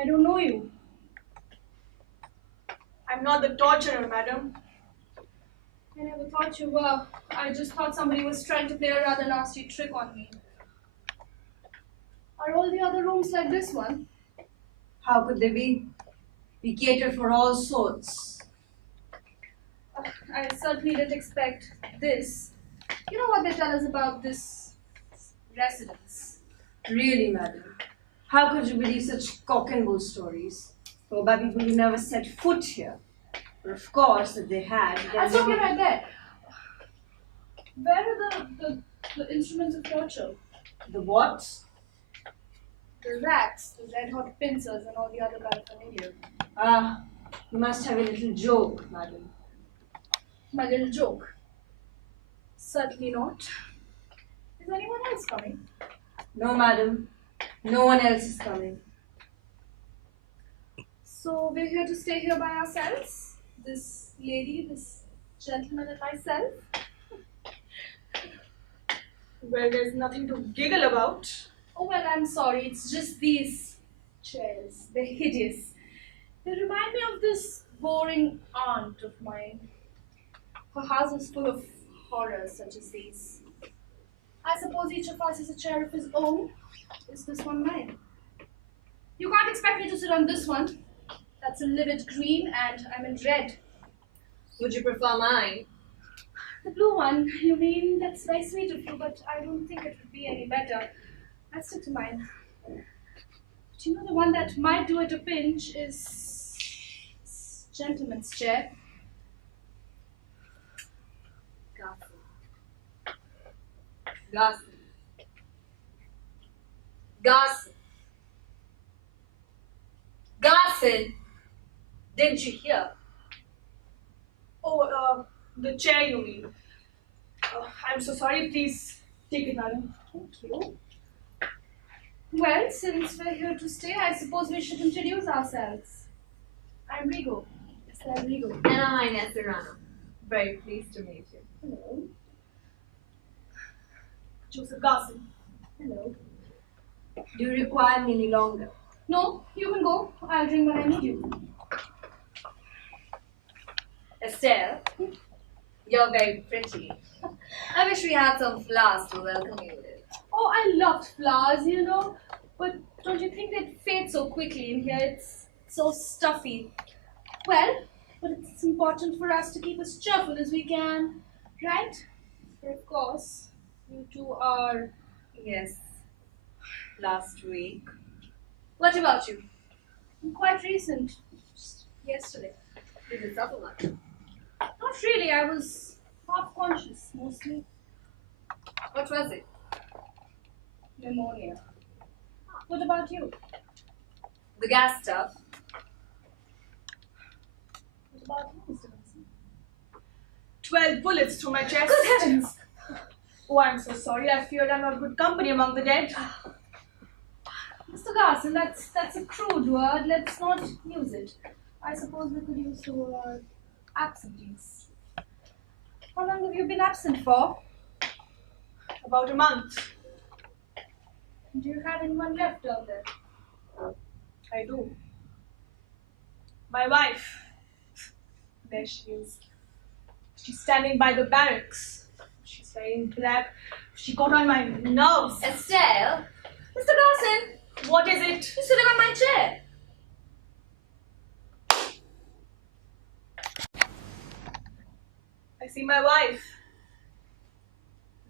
I don't know you. I'm not the torturer, madam. I never thought you were. I just thought somebody was trying to play a rather nasty trick on me. Are all the other rooms like this one? How could they be? We cater for all sorts. I certainly didn't expect this. You know what they tell us about this residence? Really, madam? How could you believe such cock and bull stories? Told by people who never set foot here. But of course, if they had, I'll stop you right there. Where are the instruments of torture? The what? The racks, the red-hot pincers, and all the other paraphernalia. Ah, you must have a little joke, madam. My little joke. Certainly not. Is anyone else coming? No, madam. No one else is coming. So we're here to stay here by ourselves? This lady, this gentleman, and myself? Well, there's nothing to giggle about. Oh, well, I'm sorry. It's just these chairs. They're hideous. They remind me of this boring aunt of mine. Her house is full of horrors such as these. I suppose each of us has a chair of his own. Is this one mine? You can't expect me to sit on this one. That's a livid green and I'm in red. Would you prefer mine? The blue one, you mean? That's very sweet of you, but I don't think it would be any better. I'll stick to mine. But you know, the one that might do at a pinch is this gentleman's chair. Garcin. Garcin. Garcin. Didn't you hear? Oh, the chair you mean. I'm so sorry, please take it, madam. Thank you. Well, since we're here to stay, I suppose we should introduce ourselves. I'm Rigo. Estelle Rigo. And I'm Inez. Very pleased to meet you. Hello. Joseph Garcin. Hello. Do you require me any longer? No, you can go. I'll drink when I need you. Estelle, you're very pretty. I wish we had some flowers to welcome you with. Oh, I loved flowers, you know. But don't you think they'd fade so quickly in here? It's so stuffy. Well, but it's important for us to keep as cheerful as we can, right? For of course, you two are... Yes, last week. What about you? Quite recent. Just yesterday. Did you suffer much? Not really. I was half conscious, mostly. What was it? Pneumonia. What about you? The gas stuff. What about you, Mr. Garcin? 12 bullets through my chest. Good heavens! Oh, I'm so sorry. I feared I'm not good company among the dead. Mr. Garcin, that's a crude word. Let's not use it. I suppose we could use the word absentees. How long have you been absent for? About a month. Do you have anyone left down there? I do. My wife. There she is. She's standing by the barracks. She's wearing black. She got on my nerves. Estelle? Mr. Garcin, What is it? you're sitting on my chair. I see my wife.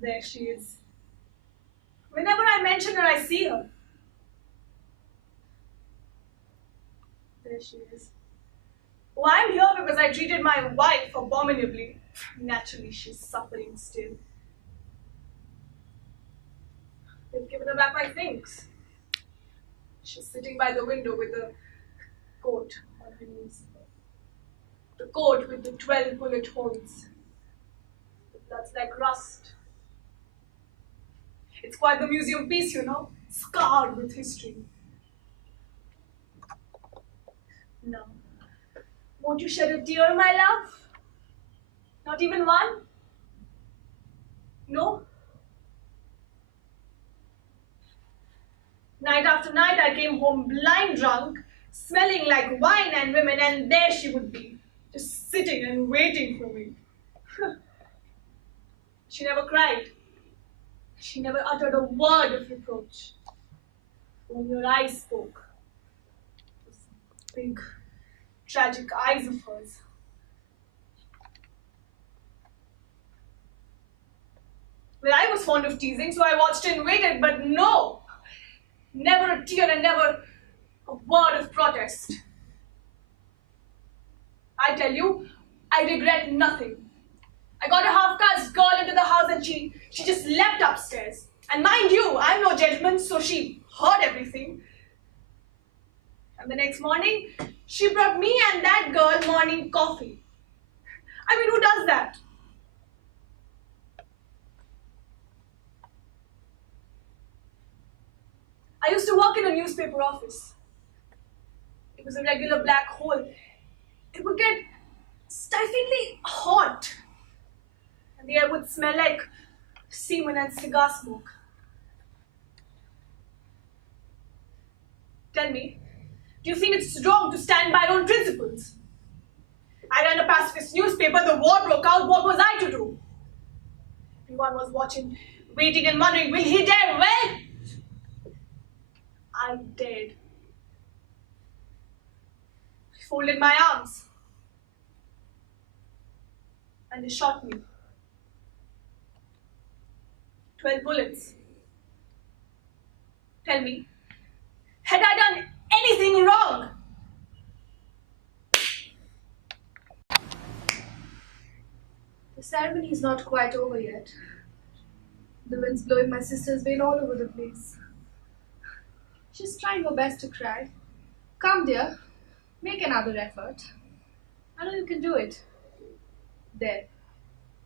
There she is. Whenever I mention her, I see her. There she is. Oh, I'm here because I treated my wife abominably. Naturally, she's suffering still. They've given her back my things. She's sitting by the window with the coat on her knees. The coat with the 12 bullet holes. The blood's like rust. It's quite the museum piece, you know, scarred with history. Now, won't you shed a tear, my love? Not even one? No? Night after night, I came home blind drunk, smelling like wine and women, and there she would be, just sitting and waiting for me. She never cried. She never uttered a word of reproach. Only her eyes spoke. Those big, tragic eyes of hers. Well, I was fond of teasing, so I watched and waited, but no! Never a tear and never a word of protest. I tell you, I regret nothing. I got a half-caste girl into the house and she just leapt upstairs. And mind you, I'm no gentleman, so she heard everything. And the next morning, she brought me and that girl morning coffee. I mean, who does that? I used to work in a newspaper office. It was a regular black hole. It would get stiflingly hot. And the air would smell like semen and cigar smoke. Tell me, do you think it's wrong to stand by your own principles? I ran a pacifist newspaper, the war broke out, what was I to do? Everyone was watching, waiting and wondering, will he dare? Well, I dared. I folded my arms. And they shot me. 12 bullets. Tell me, had I done anything wrong? The ceremony is not quite over yet. The wind's blowing my sister's veil all over the place. She's trying her best to cry. Come, dear. Make another effort. I know you can do it. There.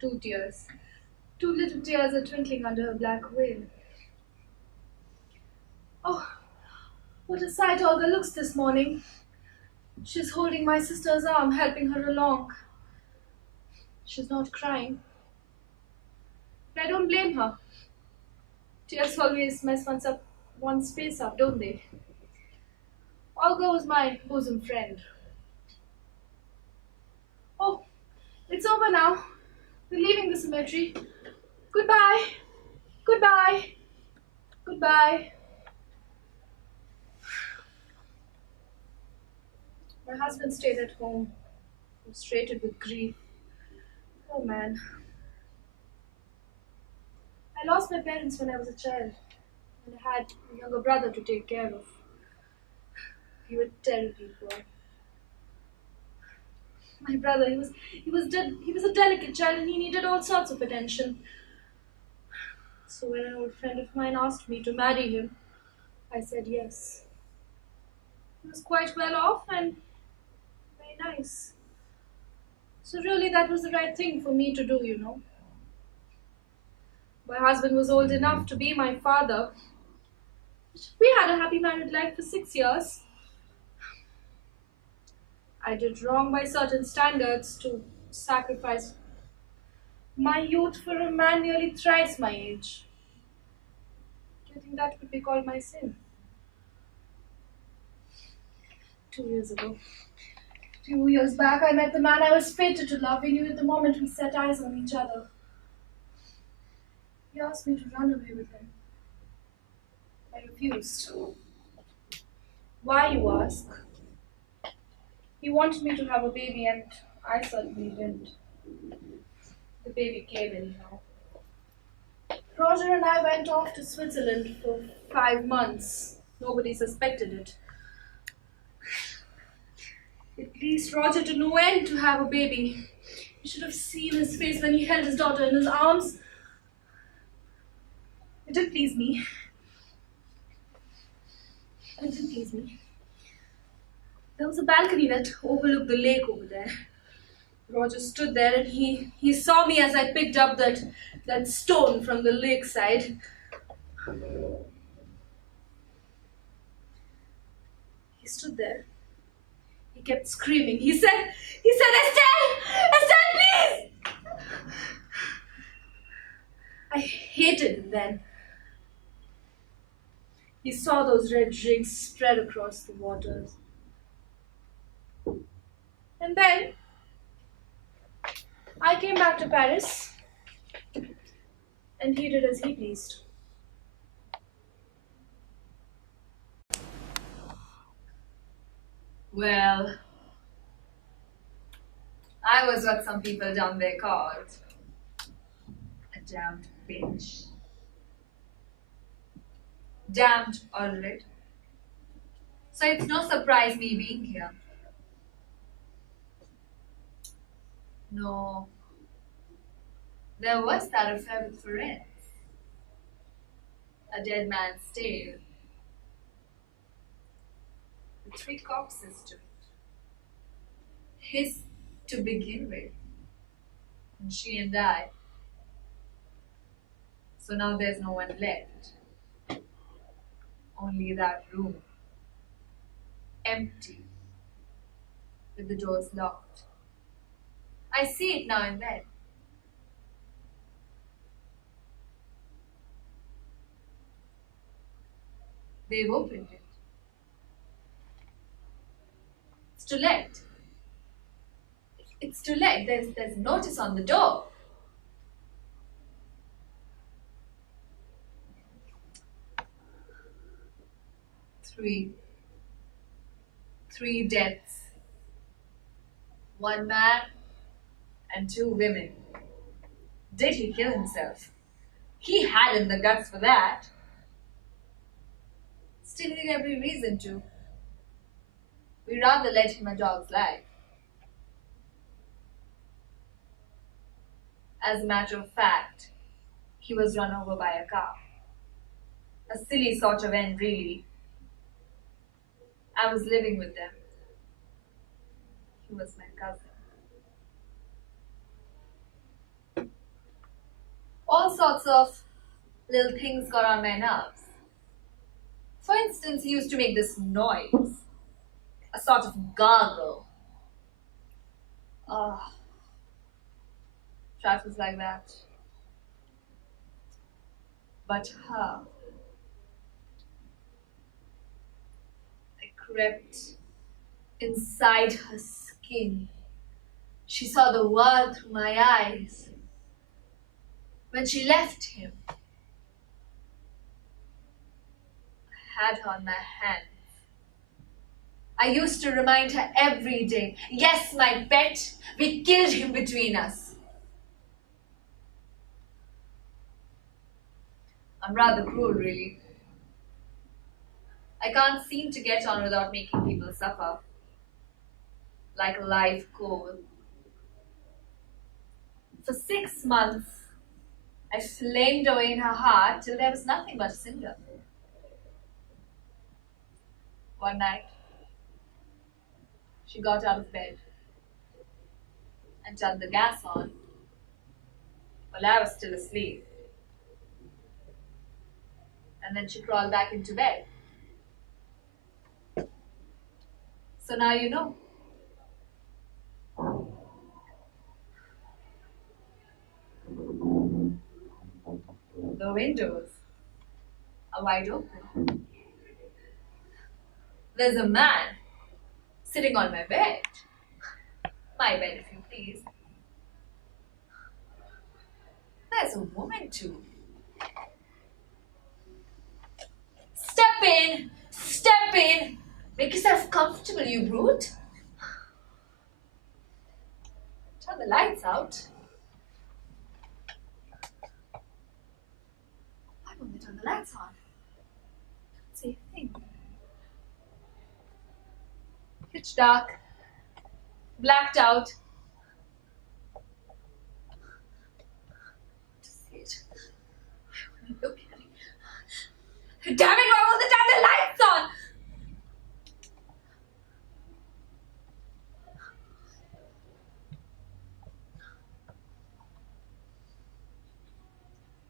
2 tears. 2 little tears are twinkling under her black veil. Oh, what a sight Olga looks this morning. She's holding my sister's arm, helping her along. She's not crying. But I don't blame her. Tears always mess one's face up, don't they? Olga was my bosom friend. Oh, it's over now. We're leaving the cemetery. Goodbye. Goodbye. Goodbye. My husband stayed at home, frustrated with grief. Oh man. I lost my parents when I was a child, and I had a younger brother to take care of. He was terribly poor. My brother, he was a delicate child and he needed all sorts of attention. So when an old friend of mine asked me to marry him, I said yes. He was quite well off and very nice. So really that was the right thing for me to do, you know. My husband was old enough to be my father. We had a happy married life for 6 years. I did wrong by certain standards to sacrifice my youth for a man nearly thrice my age. Do you think that could be called my sin? 2 years ago. 2 years back, I met the man I was fated to love. We knew it the moment we set eyes on each other. He asked me to run away with him. I refused. Why, you ask? He wanted me to have a baby and I certainly didn't. The baby came anyhow. Roger and I went off to Switzerland for 5 months. Nobody suspected it. It pleased Roger to no end to have a baby. You should have seen his face when he held his daughter in his arms. It did please me. It did please me. There was a balcony that overlooked the lake over there. Roger stood there and he saw me as I picked up that stone from the lakeside. He stood there. He kept screaming. He said, Estelle! Estelle, please! I hated him then. He saw those red rings spread across the waters. And then I came back to Paris, and he did as he pleased. Well, I was what some people down there called a damned bitch. Damned already. So it's no surprise me being here. No, there was that affair with Florence. A dead man's tale. With 3 corpses to it. His to begin with. And she and I. So now there's no one left. Only that room. Empty. With the doors locked. I see it now and then. They've opened it. It's to let. It's to let. There's notice on the door. Three deaths. 1 man and 2 women. Did he kill himself? He hadn't the guts for that. Still, he had every reason to. We rather let him a dog's life. As a matter of fact, he was run over by a car. A silly sort of end, really. I was living with them. He was my cousin. All sorts of little things got on my nerves. For instance, he used to make this noise. A sort of gargle. Chat was like that. But her, I crept inside her skin. She saw the world through my eyes. When she left him, I had her on my hands. I used to remind her every day, yes, my pet, we killed him between us. I'm rather cruel, really. I can't seem to get on without making people suffer. Like a live coal. For 6 months, I flamed away in her heart till there was nothing but a cinder. One night, she got out of bed and turned the gas on while I was still asleep. And then she crawled back into bed. So now you know. The windows are wide open. There's a man sitting on my bed. My bed, if you please. There's a woman too. Step in! Step in! Make yourself comfortable, you brute. Turn the lights out. Why won't they turn the lights on? Don't say a thing. Pitch dark. Blacked out. To see it. I want to look at it. Damn it, why won't they turn the lights on?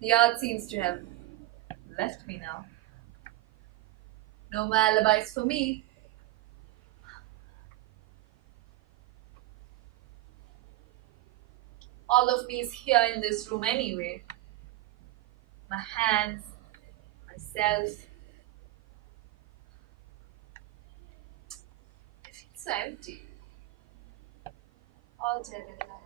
The earth seems to have left me now. No more alibis for me. All of me is here in this room anyway. My hands, myself. It feels so empty. all dead and dying.